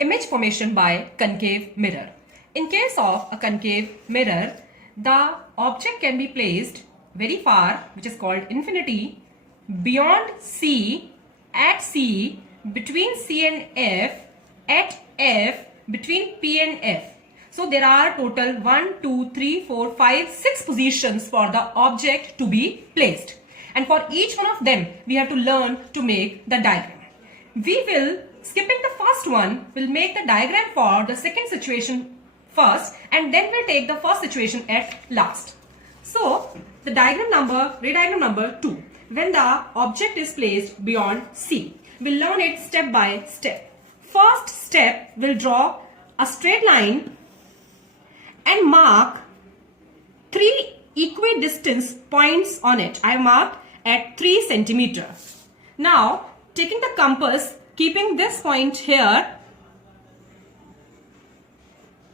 Image formation by concave mirror. In case of a concave mirror, the object can be placed very far, which is called infinity, beyond C, at C, between C and F, at F, between P and F. So there are total 1, 2, 3, 4, 5, 6 positions for the object to be placed. And for each one of them, we have to learn to make the diagram. We will, skipping the first one, will make the diagram for the second situation first, and then we'll take the first situation at last. So, the diagram number 2. When the object is placed beyond C, we'll learn it step by step. First step, we'll draw a straight line and mark 3 equidistant points on it. I marked at 3 centimeters. Now, taking the compass, keeping this point here,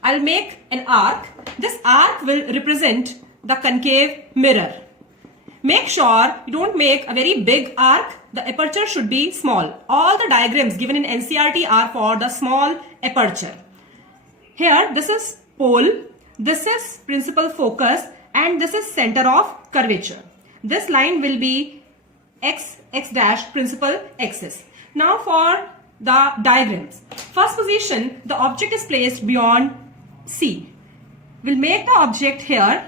I'll make an arc. This arc will represent the concave mirror. Make sure you don't make a very big arc. The aperture should be small. All the diagrams given in NCERT are for the small aperture. Here, this is pole, this is principal focus, and this is center of curvature. This line will be x dash principal axis. Now for the diagrams. First position, the object is placed beyond C. We'll make the object here.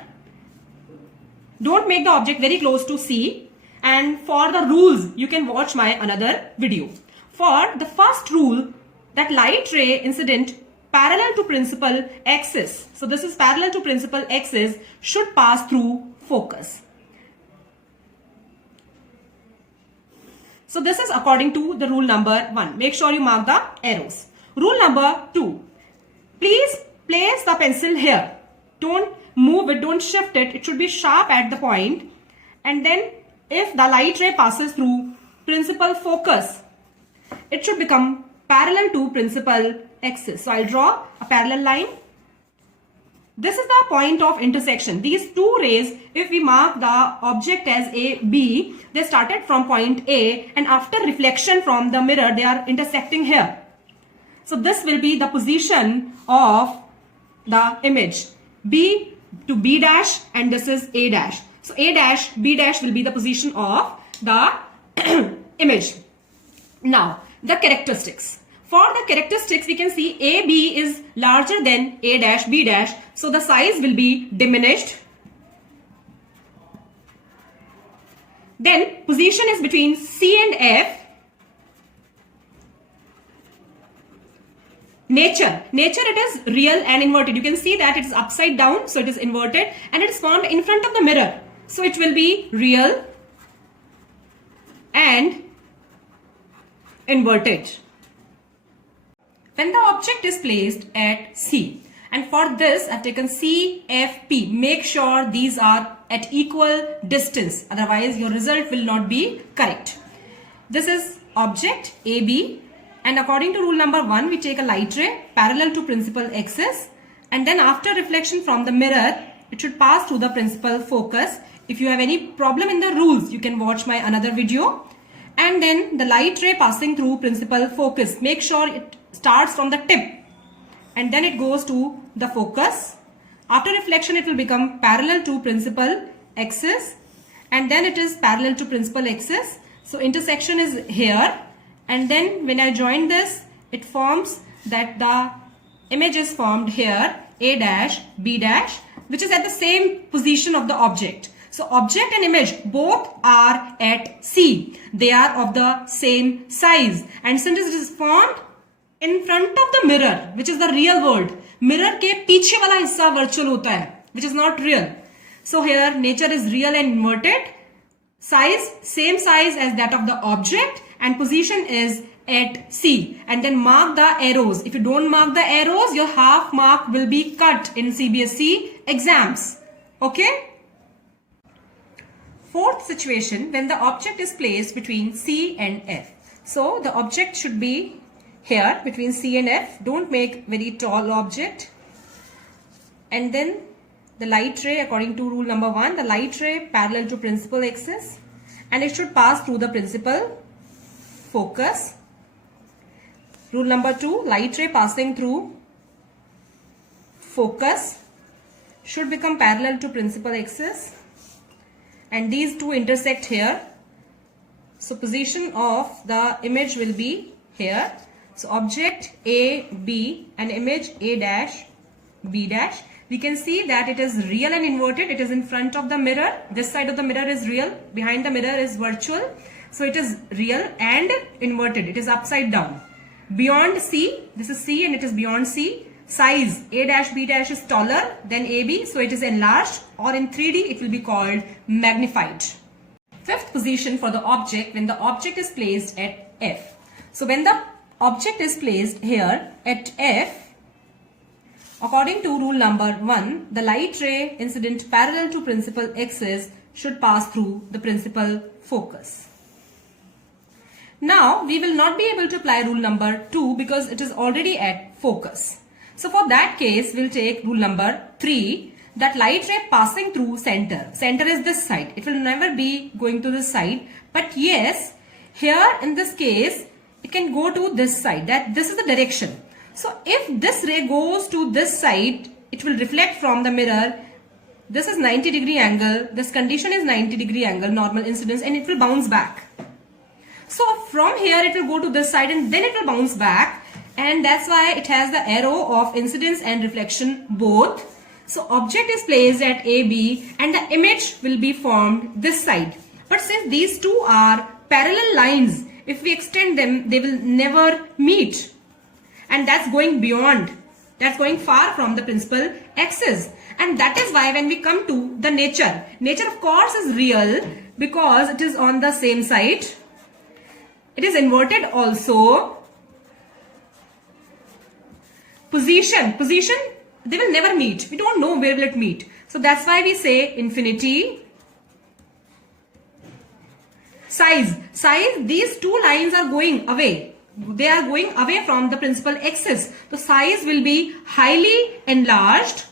Don't make the object very close to C. And for the rules, you can watch my another video. For the first rule, that light ray incident parallel to principal axis. So this is parallel to principal axis should pass through focus. So this is according to the rule number 1. Make sure you mark the arrows. Rule number 2. Please place the pencil here. Don't move it, don't shift it. It should be sharp at the point. And then if the light ray passes through principal focus, it should become parallel to principal axis. So I'll draw a parallel line. This is the point of intersection. These two rays, if we mark the object as A, B, they started from point A, and after reflection from the mirror, they are intersecting here. So this will be the position of the image. B to B dash, and this is A dash. So A dash, B dash will be the position of the image. Now, the characteristics. For the characteristics, we can see AB is larger than A dash, B dash. So the size will be diminished. Then position is between C and F. Nature it is real and inverted. You can see that it is upside down, so it is inverted, and it is formed in front of the mirror. So it will be real and inverted. When the object is placed at C, and for this I have taken C, F, P. Make sure these are at equal distance, otherwise your result will not be correct. This is object AB, and according to rule number 1, we take a light ray parallel to principal axis, and then after reflection from the mirror, it should pass through the principal focus. If you have any problem in the rules, you can watch my another video. And then the light ray passing through principal focus. Make sure it starts from the tip and then it goes to the focus. After reflection, it will become parallel to principal axis, and then it is parallel to principal axis. So intersection is here, and then when I join this, it forms that the image is formed here, A dash, B dash, which is at the same position of the object. So object and image both are at C. They are of the same size, and since it is formed in front of the mirror, which is the real world, mirror के पीछे वाला हिस्सा virtual होता है, which is not real. So here nature is real and inverted. Size, same size as that of the object, and position is at C. And then mark the arrows. If you don't mark the arrows, your half mark will be cut in CBSE exams. Okay? Fourth situation, when the object is placed between C and F. So the object should be here between C and F. Don't make very tall object. And then the light ray, according to rule number 1, the light ray parallel to principal axis, and it should pass through the principal focus. Rule number 2, light ray passing through focus should become parallel to principal axis, and these two intersect here. So position of the image will be here. So object A, B and image A dash, B dash. We can see that it is real and inverted. It is in front of the mirror. This side of the mirror is real. Behind the mirror is virtual. So it is real and inverted. It is upside down. Beyond C, this is C and it is beyond C. Size A dash B dash is taller than AB. So it is enlarged, or in 3D it will be called magnified. Fifth position for the object when the object is placed at F. So when the object is placed here at F, according to rule number 1, the light ray incident parallel to principal axis should pass through the principal focus. Now we will not be able to apply rule number 2 because it is already at focus. So for that case, we'll take rule number 3, that light ray passing through center. Center is this side. It will never be going to this side. But yes, here in this case, it can go to this side. That this is the direction. So if this ray goes to this side, it will reflect from the mirror. This is 90-degree angle. This condition is 90-degree angle, normal incidence, and it will bounce back. So from here, it will go to this side and then it will bounce back. And that's why it has the arrow of incidence and reflection both. So object is placed at AB and the image will be formed this side. But since these two are parallel lines, if we extend them, they will never meet. And that's going beyond. That's going far from the principal axis. And that is why when we come to the nature, nature of course is real because it is on the same side. It is inverted also. Position, they will never meet. We don't know where will it meet. So that's why we say infinity. Size, these two lines are going away. They are going away from the principal axis. So size will be highly enlarged.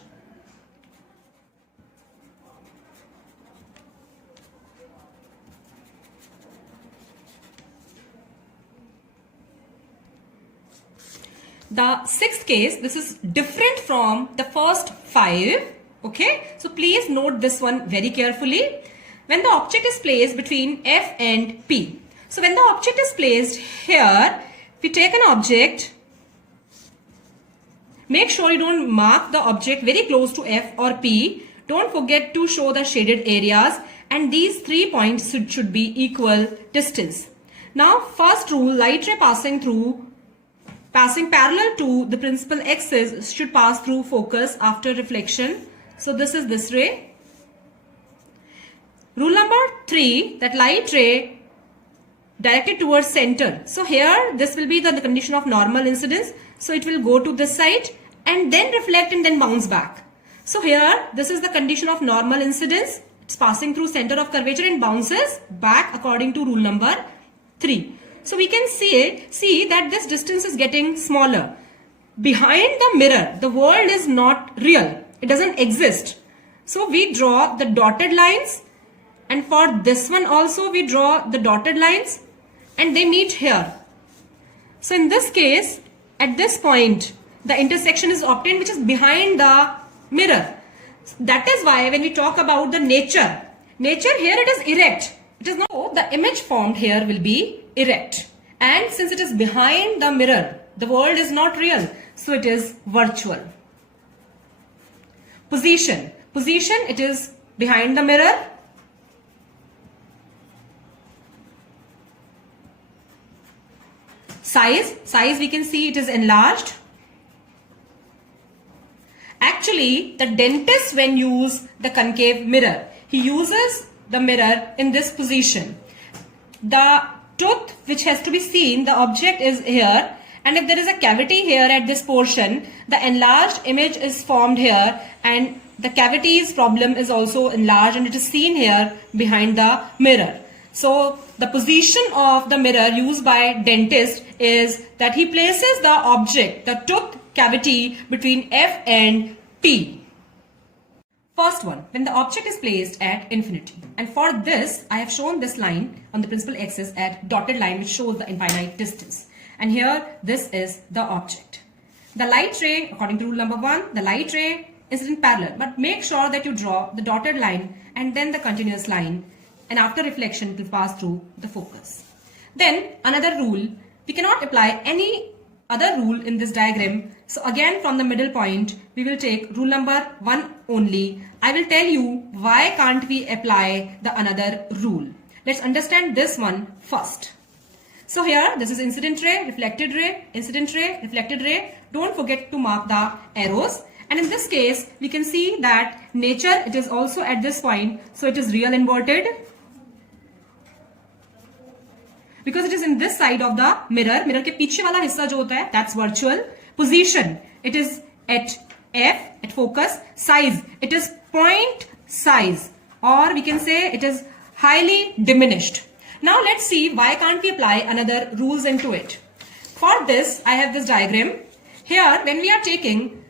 The sixth case, this is different from the first 5. Okay, so please note this one very carefully. When the object is placed between F and P. So when the object is placed here, we take an object. Make sure you don't mark the object very close to F or P. Don't forget to show the shaded areas. And these 3 points should be equal distance. Now first rule, light ray passing parallel to the principal axis should pass through focus after reflection. So this is this ray. Rule number 3, that light ray directed towards center. So here this will be the condition of normal incidence. So it will go to this side and then reflect and then bounce back. So here this is the condition of normal incidence. It's passing through center of curvature and bounces back according to rule number 3. So we can see that this distance is getting smaller. Behind the mirror, the world is not real. It doesn't exist. So we draw the dotted lines, and for this one also we draw the dotted lines, and they meet here. So in this case, at this point, the intersection is obtained which is behind the mirror. That is why when we talk about the nature here it is erect. It is not, the image formed here will be erect. And since it is behind the mirror, the world is not real. So it is virtual. Position, it is behind the mirror. Size we can see it is enlarged. Actually, the dentist when use the concave mirror, he uses the mirror in this position. The tooth which has to be seen, the object is here, and if there is a cavity here at this portion, the enlarged image is formed here, and the cavity's problem is also enlarged and it is seen here behind the mirror. So the position of the mirror used by dentist is that he places the object, the tooth cavity between F and P. First one, when the object is placed at infinity. And for this, I have shown this line on the principal axis at dotted line which shows the infinite distance. and here this is the object. The light ray, according to rule number 1, the light ray is in parallel, but make sure that you draw the dotted line and then the continuous line, and after reflection it will pass through the focus. Then another rule, we cannot apply any other rule in this diagram. So again from the middle point, we will take rule number 1 only. I will tell you why can't we apply the another rule. Let's understand this one first. So here this is incident ray, reflected ray, incident ray, reflected ray. Don't forget to mark the arrows. And in this case, we can see that nature, it is also at this point. So it is real inverted, because it is in this side of the mirror. Mirror के पीछे वाला हिस्सा जो होता है, that's virtual. Position, it is at F, at focus. Size, it is point size, or we can say it is highly diminished. Now let's see why can't we apply another rules into it. For this, I have this diagram. Here, when we are taking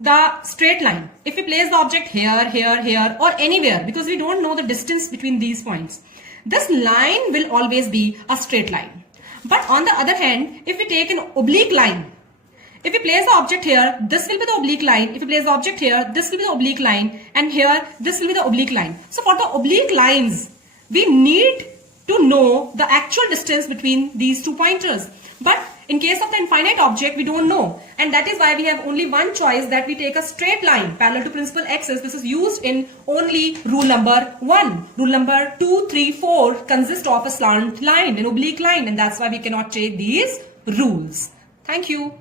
the straight line, if we place the object here, here, here, or anywhere, because we don't know the distance between these points, this line will always be a straight line. But on the other hand, if we take an oblique line, if we place the object here, this will be the oblique line. If we place the object here, this will be the oblique line. And here, this will be the oblique line. So for the oblique lines, we need to know the actual distance between these two pointers. But in case of the infinite object, we don't know. And that is why we have only one choice, that we take a straight line parallel to principal axis. This is used in only rule number 1. Rule number 2, 3, 4 consist of a slant line, an oblique line. And that's why we cannot take these rules. Thank you.